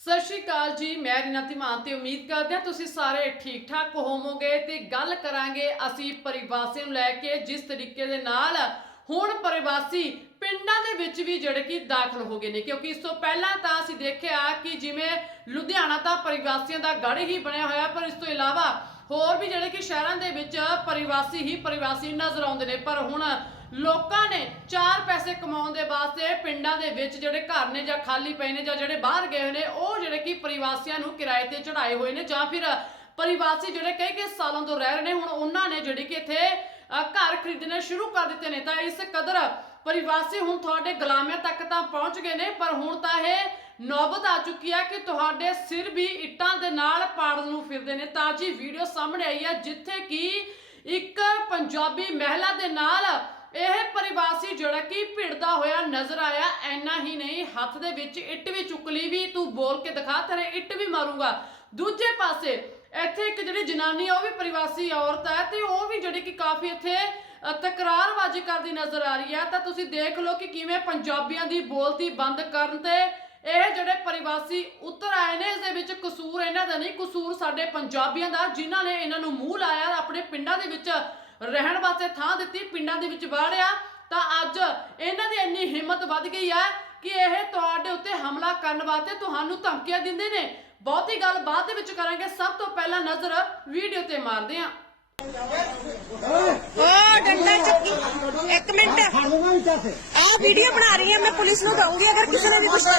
ਸਤਿ ਸ਼੍ਰੀ ਅਕਾਲ ਜੀ, ਮੈਂ ਰੀਨਾ ਧੀਮਾਨ ਤੇ ਉਮੀਦ ਕਰਦੇ ਹਾਂ ਤੁਸੀਂ ਸਾਰੇ ਠੀਕ ਠਾਕ ਹੋਵੋਗੇ ਤੇ ਗੱਲ ਕਰਾਂਗੇ ਅਸੀਂ ਪਰਿਵਾਸੀਆਂ ਨੂੰ ਲੈ ਕੇ ਜਿਸ ਤਰੀਕੇ ਦੇ ਨਾਲ ਹੁਣ ਪਰਿਵਾਸੀ ਪਿੰਡਾਂ ਦੇ ਵਿੱਚ ਵੀ ਜਿਹੜੇ ਕਿ ਦਾਖਲ ਹੋ ਗਏ ਨੇ, ਕਿਉਂਕਿ ਇਸ ਤੋਂ ਪਹਿਲਾਂ ਤਾਂ ਅਸੀਂ ਦੇਖਿਆ ਕਿ ਜਿਵੇਂ ਲੁਧਿਆਣਾ ਤਾਂ ਪਰਿਵਾਸੀਆਂ ਦਾ ਗੜ ਹੀ ਬਣਿਆ ਹੋਇਆ, ਪਰ ਇਸ ਤੋਂ ਇਲਾਵਾ ਹੋਰ ਵੀ ਜਿਹੜੇ ਕਿ ਸ਼ਹਿਰਾਂ ਦੇ ਵਿੱਚ ਪਰਿਵਾਸੀ ਹੀ ਪਰਿਵਾਸੀ ਨਜ਼ਰ ਆਉਂਦੇ ਨੇ, ਪਰ ਹੁਣ ਲੋਕਾਂ ਨੇ ਚਾਰ ਪੈਸੇ ਕਮਾਉਣ ਦੇ ਵਾਸਤੇ ਪਿੰਡਾਂ ਦੇ ਵਿੱਚ ਜਿਹੜੇ ਘਰ ਨੇ ਜਾਂ ਖਾਲੀ ਪਏ ਨੇ ਜਾਂ ਜਿਹੜੇ ਬਾਹਰ ਗਏ ਹੋਏ ਨੇ, ਉਹ ਜਿਹੜੇ ਕਿ ਪਰਿਵਾਸੀਆਂ ਨੂੰ ਕਿਰਾਏ ਤੇ ਚੜਾਏ ਹੋਏ ਨੇ ਜਾਂ ਫਿਰ ਪਰਿਵਾਸੀ ਜਿਹੜੇ ਕਈ ਕਈ ਸਾਲਾਂ ਤੋਂ ਰਹਿ ਰਹੇ ਨੇ, ਹੁਣ ਉਹਨਾਂ ਨੇ ਜਿਹੜੀ ਕਿ ਇੱਥੇ ਘਰ ਖਰੀਦਣੇ ਸ਼ੁਰੂ ਕਰ ਦਿੱਤੇ ਨੇ। ਤਾਂ ਇਸ ਕਦਰ ਪਰਿਵਾਸੀ ਹੁਣ ਤੁਹਾਡੇ ਗੁਲਾਮਿਆਂ ਤੱਕ ਤਾਂ ਪਹੁੰਚ ਗਏ ਨੇ, ਪਰ ਹੁਣ ਤਾਂ ਇਹ ਨੌਬਤ ਆ ਚੁੱਕੀ ਹੈ ਕਿ ਤੁਹਾਡੇ ਸਿਰ ਵੀ ਇੱਟਾਂ ਦੇ ਨਾਲ ਪਾੜਨ ਨੂੰ ਫਿਰਦੇ ਨੇ। ਤਾਂ ਜੀ ਵੀਡੀਓ ਸਾਹਮਣੇ ਆਈ ਹੈ ਜਿੱਥੇ ਕਿ ਇੱਕ ਪੰਜਾਬੀ ਮਹਿਲਾ ਦੇ ਨਾਲ ਇਹ ਪਰਿਵਾਸੀ ਜਿਹੜਾ ਕਿ ਭਿੜਦਾ ਹੋਇਆ ਨਜ਼ਰ ਆਇਆ, ਐਨਾ ਹੀ ਨਹੀਂ, ਹੱਥ ਦੇ ਵਿੱਚ ਇੱਟ ਵੀ ਚੁੱਕ ਲਈ ਵੀ ਤੂੰ ਬੋਲ ਕੇ ਦਿਖਾ, ਤੇਰੇ ਇੱਟ ਵੀ ਮਾਰੂੰਗਾ। ਦੂਜੇ ਪਾਸੇ, ਇੱਥੇ ਇੱਕ ਜਿਹੜੀ ਜਨਾਨੀ ਆ, ਉਹ ਵੀ ਪਰਿਵਾਸੀ ਔਰਤ ਹੈ ਤੇ ਉਹ ਵੀ ਜਿਹੜੀ ਕਿ ਕਾਫੀ ਇੱਥੇ ਤਕਰਾਰਬਾਜ਼ੀ ਕਰਦੀ ਨਜ਼ਰ ਆ ਰਹੀ ਹੈ ਤਾਂ ਤੁਸੀਂ ਦੇਖ ਲਓ ਕਿ ਕਿਵੇਂ ਪੰਜਾਬੀਆਂ ਦੀ ਬੋਲਤੀ ਬੰਦ ਕਰਨ ਤੇ ਇਹ ਜਿਹੜੇ ਪਰਿਵਾਸੀ ਉੱਤਰ ਆਏ ਨੇ, ਇਸ ਦੇ ਵਿੱਚ ਕਸੂਰ ਇਹਨਾਂ ਦਾ ਨਹੀਂ, ਕਸੂਰ ਸਾਡੇ ਪੰਜਾਬੀਆਂ ਦਾ, ਜਿਨ੍ਹਾਂ ਨੇ ਇਹਨਾਂ ਨੂੰ ਮੂੰਹ ਲਾਇਆ, ਆਪਣੇ ਪਿੰਡਾਂ ਦੇ ਵਿੱਚ ਰਹਿਣ ਵਾਸਤੇ ਥਾਂ ਦਿੱਤੀ ਪਿੰਡਾਂ ਦੇ ਵਿੱਚ ਵਾੜਿਆ ਤਾਂ ਅੱਜ ਇਹਨਾਂ ਦੀ ਇੰਨੀ ਹਿੰਮਤ ਵੱਧ ਗਈ ਹੈ ਕਿ ਇਹ ਤੁਹਾਡੇ ਉੱਤੇ ਹਮਲਾ ਕਰਨ ਵਾਸਤੇ ਤੁਹਾਨੂੰ ਧਮਕੀਆਂ ਦਿੰਦੇ ਨੇ। ਬਹੁਤੀ ਗੱਲ ਬਾਅਦ ਦੇ ਵਿੱਚ ਕਰਾਂਗੇ। ਸਭ ਤੋਂ ਪਹਿਲਾਂ ਨਜ਼ਰ ਵੀਡੀਓ ਤੇ ਮਾਰਦੇ ਹਾਂ। ਓ ਡੰਡਾ ਚੱਕੀ। ਇੱਕ ਮਿੰਟ। ਆ ਵੀਡੀਓ ਬਣਾ ਰਹੀ ਹਾਂ ਮੈਂ ਪੁਲਿਸ ਨੂੰ ਦਊਂਗੀ ਅਗਰ ਕਿਸੇ ਨੇ ਵੀ ਕੁਝ ਤੁਸੀਂ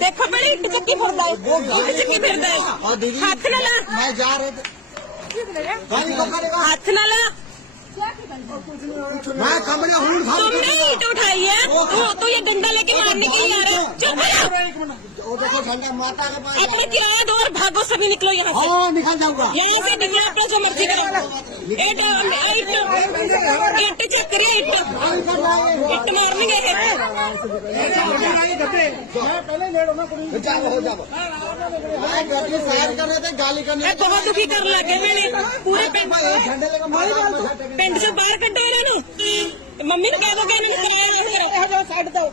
देखो बड़े इट चक्की फिरता इट चक्की फिरता हाथ ना ला। मैं जा रहे हाथ न ला। मैं तुमने ईट उठाई है। वो तो ये डंडा लेके मारने के लिए आ रहा है। चुप वो देखो झंडा माता के पास अपने किराया दो और भागो सभी निकलो यहाँ से हाँ निकल जाऊंगा यहाँ से निकलो अपना जो मर्जी करो ईट ईट ईट चेक करिए ईट गाली कर रहा है ईट मारने गए हैं जाओ हो जाओ मैं गड्डी फायर कर रहे थे गाली करने ਇਹ ਬਹੁਤ ਦੁਖੀ ਕਰਨ ਲੱਗੇ ਮੈਨੇ ਪੂਰੇ ਪਿੰਡ झंडे लेकर मारा ਪਿੰਡ ਚੋਂ ਬਾਹਰ ਕੱਢੋ ਇਹਨਾਂ ਨੂੰ ਤੇ ਮੰਮੀ ਨੂੰ ਕਹਿ ਦੋ ਕਿ ਇਹਨਾਂ ਨੂੰ ਕਿਰਾਇਆ ਕਰੋ ਛੱਡ ਦੋ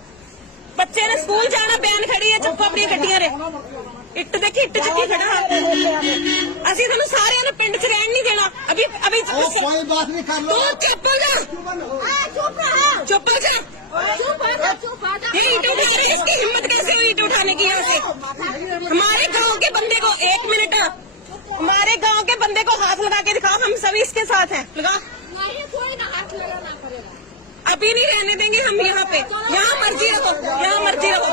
ਬੱਚੇ ਨੇ ਸਕੂਲ ਜਾਣਾ ਬਿਆਨ ਖੜੀ ਹੈ ਚੱਕੋ ਆਪਣੀਆਂ ਗੱਡੀਆਂ ਰੇ ਇੱਟ ਦੇਖੀ ਇੱਟ ਚੱਕੀ ਖੜਾ ਅਸੀਂ ਤੁਹਾਨੂੰ ਸਾਰਿਆਂ ਨੂੰ ਪਿੰਡ 'ਚ ਰਹਿਣ ਨਹੀਂ ਦੇਣਾ ਅਭੀ ਅਭੀ ओ, कोई बात नहीं कर लो तू चुप हो जा चुप रहा चुप हो जा चुप हो जा चुप हो जा ये ईट उठा रहे हैं, इसकी हिम्मत कैसे हुई ईट उठाने की यहाँ से हमारे गांव के बंदे को एक मिनट हमारे गांव के बंदे को हाथ लगा के दिखाओ हम सभी इसके साथ हैं लगा नहीं कोई ना हाथ लगाना पड़ेगा अभी नहीं रहने देंगे हम यहाँ पे यहाँ मर्जी रखो यहाँ मर्जी रखो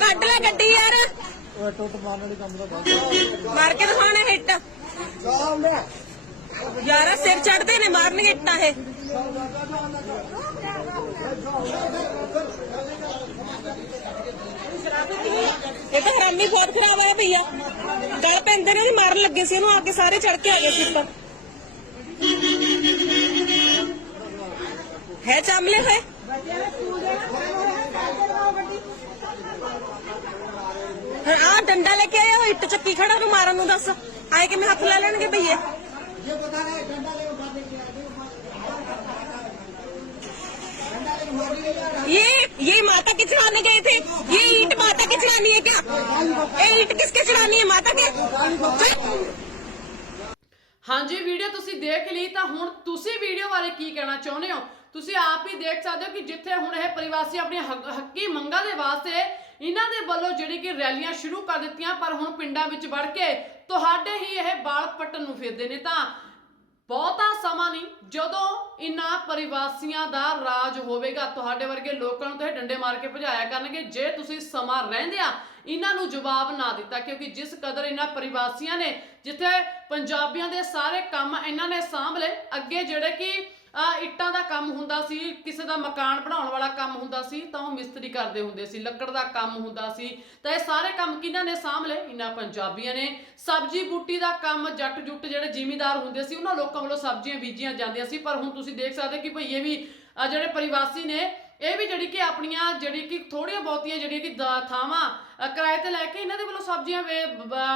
ਕੱਢ ਲੈ ਗੱਡੀ ਯਾਰ ਮਾਰ ਕੇ ਦਿਖਾਉਣਾ ਹਿੱਟ ਯਾਰਾ ਸਿਰ ਚੜਦੇ ਨੇ ਮਾਰਨਗੇ ਇੱਟਾਂ ਇਹ ਇਹ ਤਾਂ ਹਰਾਮੀ ਬਹੁਤ ਖਰਾਬ ਹੋਇਆ ਭਈਆ ਗੱਲ ਪੈਂਦੇ ਨੇ ਉਹਨੂੰ ਮਾਰਨ ਲੱਗੇ ਸੀ ਇਹਨੂੰ ਆ ਕੇ ਸਾਰੇ ਚੜ ਕੇ ਆ ਗਏ ਸੀ ਉੱਪਰ ਹੈ ਚਾਮਲੇ ਹੋਏ ਆ ਡੰਡਾ ਲੈ ਕੇ ਆਇਆ ਉਹ ਇੱਟ ਚੱਕੀ ਖੜਾ ਉਹਨੂੰ ਮਾਰਨ ਨੂੰ ਦੱਸ ਆਏ ਕਿ ਮੈਂ ਹੱਥ ਲੈ ਲੈਣਗੇ ਭਈਏ ये ये माता के चढ़ाने गए थे ये ईट माता के चढ़ानी है क्या ये ईट किसके चढ़ानी है माता के चल। ਹਾਂਜੀ ਵੀਡੀਓ ਤੁਸੀਂ ਦੇਖ ਲਈ ਤਾਂ ਹੁਣ ਤੁਸੀਂ ਵੀਡੀਓ ਬਾਰੇ ਕੀ ਕਹਿਣਾ ਚਾਹੁੰਦੇ ਹੋ ਤੁਸੀਂ ਆਪ ਹੀ ਦੇਖ ਸਕਦੇ ਹੋ ਕਿ ਜਿੱਥੇ ਹੁਣ ਇਹ ਪਰਿਵਾਸੀ ਆਪਣੀ ਹੱਕ- ਹੱਕੀ ਮੰਗਾਂ ਦੇ ਵਾਸਤੇ ਇਹਨਾਂ ਦੇ ਵੱਲੋਂ ਜਿਹੜੀ ਕਿ ਰੈਲੀਆਂ ਸ਼ੁਰੂ ਕਰ ਦਿੱਤੀਆਂ, ਪਰ ਹੁਣ ਪਿੰਡਾਂ ਵਿੱਚ ਵੜ ਕੇ ਤੁਹਾਡੇ ਹੀ ਇਹ ਬਾਲ ਪੱਟਣ ਨੂੰ ਫਿਰਦੇ ਨੇ ਤਾਂ ਬਹੁਤਾ ਸਮਾਂ ਨਹੀਂ, ਜਦੋਂ ਇਨ੍ਹਾਂ ਪਰਿਵਾਸੀਆਂ ਦਾ ਰਾਜ ਹੋਵੇਗਾ, ਤੁਹਾਡੇ ਵਰਗੇ ਲੋਕਾਂ ਨੂੰ ਤੇ ਇਹ ਡੰਡੇ ਮਾਰ ਕੇ ਭਜਾਇਆ ਕਰਨਗੇ, ਜੇ ਤੁਸੀਂ ਸਮਾਂ ਰਹਿੰਦਿਆਂ ਇਹਨਾਂ ਨੂੰ ਜਵਾਬ ਨਾ ਦਿੱਤਾ, ਕਿਉਂਕਿ ਜਿਸ ਕਦਰ ਇਹਨਾਂ ਪਰਿਵਾਸੀਆਂ ਨੇ, ਜਿੱਥੇ ਪੰਜਾਬੀਆਂ ਦੇ ਸਾਰੇ ਕੰਮ ਇਹਨਾਂ ਨੇ ਸਾਂਭ ਲਏ, ਅੱਗੇ ਜਿਹੜੇ ਕਿ ਇੱਟਾਂ ਦਾ ਕੰਮ ਹੁੰਦਾ ਸੀ, ਕਿਸੇ ਦਾ ਮਕਾਨ ਬਣਾਉਣ ਵਾਲਾ ਕੰਮ ਹੁੰਦਾ ਸੀ, ਤਾਂ ਉਹ ਮਿਸਤਰੀ ਕਰਦੇ ਹੁੰਦੇ ਸੀ, ਲੱਕੜ ਦਾ ਕੰਮ ਹੁੰਦਾ ਸੀ। ਤਾਂ ਇਹ ਸਾਰੇ ਕੰਮ ਕਿਹਨਾਂ ਨੇ ਸਾਂਭ ਲਏ? ਇਹਨਾਂ ਪੰਜਾਬੀਆਂ ਨੇ। ਸਬਜ਼ੀ ਬੂਟੀ ਦਾ ਕੰਮ ਜੱਟ ਜੁੱਟ ਜਿਹੜੇ ਜ਼ਿਮੀਂਦਾਰ ਹੁੰਦੇ ਸੀ, ਉਹਨਾਂ ਲੋਕਾਂ ਵੱਲੋਂ ਸਬਜ਼ੀਆਂ ਬੀਜੀਆਂ ਜਾਂਦੀਆਂ ਸੀ। ਪਰ ਹੁਣ ਤੁਸੀਂ ਦੇਖ ਸਕਦੇ ਕਿ ਭਈਏ ਵੀ ਜਿਹੜੇ ਪਰਿਵਾਸੀ ਨੇ, ਇਹ ਵੀ ਜਿਹੜੀ ਕਿ ਆਪਣੀਆਂ ਜਿਹੜੀ ਕਿ ਥੋੜੀਆਂ ਬਹੁਤੀਆਂ ਜਿਹੜੀਆਂ ਕਿ ਦ- ਥਾਵਾਂ ਕਿਰਾਏ ਤੇ ਲੈ ਕੇ ਇਹਨਾਂ ਦੇ ਵੱਲੋਂ ਸਬਜ਼ੀਆਂ ਵੇ-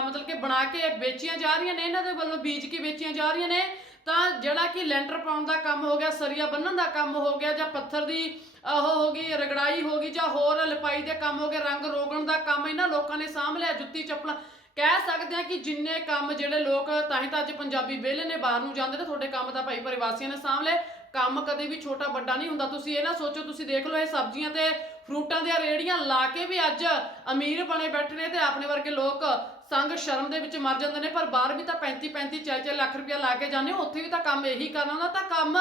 ਮਤਲਬ ਕਿ ਬਣਾ ਕੇ ਵੇਚੀਆਂ ਜਾ ਰਹੀਆਂ ਨੇ, ਇਹਨਾਂ ਦੇ ਵੱਲੋਂ ਬੀਜ ਕੇ ਵੇਚੀਆਂ ਜਾ ਰਹੀਆਂ ਨੇ। ਤਾਂ ਜਿਹੜਾ ਕਿ ਲੈਂਟਰ ਪਾਉਣ ਦਾ ਕੰਮ ਹੋ ਗਿਆ, ਸਰੀਆ ਬੰਨਣ ਦਾ ਕੰਮ ਹੋ ਗਿਆ, ਜਾਂ ਪੱਥਰ ਦੀ ਉਹ ਹੋ ਗਈ, ਰਗੜਾਈ ਹੋ ਗਈ, ਜਾਂ ਹੋਰ ਲਪਾਈ ਦੇ ਕੰਮ ਹੋ ਗਏ, ਰੰਗ ਰੋਗਣ ਦਾ ਕੰਮ ਇਹਨਾਂ ਲੋਕਾਂ ਨੇ ਸਾਂਭ ਲਿਆ, ਜੁੱਤੀ ਚੱਪਲਾਂ। ਕਹਿ ਸਕਦੇ ਆ ਕਿ ਜਿੰਨੇ ਕੰਮ ਜਿਹੜੇ ਲੋਕ ਤਾਂ ਹੀ ਤਾਂ ਅੱਜ ਪੰਜਾਬੀ ਵਿਹਲੇ ਨੇ, ਬਾਹਰ ਨੂੰ ਜਾਂਦੇ ਨੇ, ਤੁਹਾਡੇ ਕੰਮ ਤਾਂ ਭਾਈ ਪਰਿਵਾਸੀਆਂ ਨੇ ਸਾਂਭ ਲਏ। ਕੰਮ ਕਦੇ ਵੀ ਛੋਟਾ ਵੱਡਾ ਨਹੀਂ ਹੁੰਦਾ। ਤੁਸੀਂ ਇਹ ਨਾ ਸੋਚੋ, ਤੁਸੀਂ ਦੇਖ ਲਓ, ਇਹ ਸਬਜ਼ੀਆਂ ਤੇ ਫਰੂਟਾਂ ਦੀਆਂ ਰੇੜੀਆਂ ਲਾ ਕੇ ਵੀ ਅੱਜ ਅਮੀਰ ਬਣੇ ਬੈਠੇ ਨੇ ਤੇ ਆਪਣੇ ਵਰਗੇ ਲੋਕ ਸੰਗ ਸ਼ਰਮ ਦੇ ਵਿੱਚ ਮਰ ਜਾਂਦੇ ਨੇ, ਪਰ ਬਾਹਰ ਵੀ ਤਾਂ 35 35 ਚਾਰ ਚਾਰ ਲੱਖ ਰੁਪਇਆ ਲਾ ਕੇ ਜਾਂਦੇ ਹੋ, ਉੱਥੇ ਵੀ ਤਾਂ ਕੰਮ ਇਹੀ ਕਰਨਾ ਹੁੰਦਾ, ਤਾਂ ਕੰਮ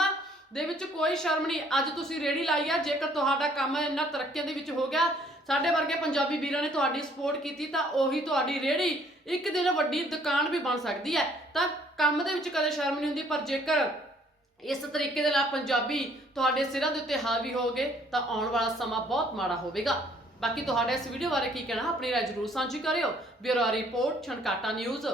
ਦੇ ਵਿੱਚ ਕੋਈ ਸ਼ਰਮ ਨਹੀਂ। ਅੱਜ ਤੁਸੀਂ ਰੇੜੀ ਲਾਈ ਆ, ਜੇਕਰ ਤੁਹਾਡਾ ਕੰਮ ਇੰਨਾ ਤਰੱਕੀਆਂ ਦੇ ਵਿੱਚ ਹੋ ਗਿਆ, ਸਾਡੇ ਵਰਗੇ ਪੰਜਾਬੀ ਵੀਰਾਂ ਨੇ ਤੁਹਾਡੀ ਸਪੋਰਟ ਕੀਤੀ, ਤਾਂ ਉਹੀ ਤੁਹਾਡੀ ਰੇੜੀ ਇੱਕ ਦਿਨ ਵੱਡੀ ਦੁਕਾਨ ਵੀ ਬਣ ਸਕਦੀ ਹੈ। ਤਾਂ ਕੰਮ ਦੇ ਵਿੱਚ ਕਦੇ ਸ਼ਰਮ ਨਹੀਂ ਹੁੰਦੀ, ਪਰ ਜੇਕਰ ਇਸ ਤਰੀਕੇ ਦੇ ਨਾਲ ਪੰਜਾਬੀ ਤੁਹਾਡੇ ਸਿਰਾਂ ਦੇ ਉੱਤੇ ਹਾਵੀ ਹੋਗੇ ਤਾਂ ਆਉਣ ਵਾਲਾ ਸਮਾਂ ਬਹੁਤ ਮਾੜਾ ਹੋਵੇਗਾ। ਬਾਕੀ ਤੁਹਾਡਾ ਇਸ ਵੀਡੀਓ ਬਾਰੇ ਕੀ ਕਹਿਣਾ, ਆਪਣੀ ਰਾਏ ਜ਼ਰੂਰ ਸਾਂਝੀ ਕਰਿਓ। Bureau report, Chhankata news.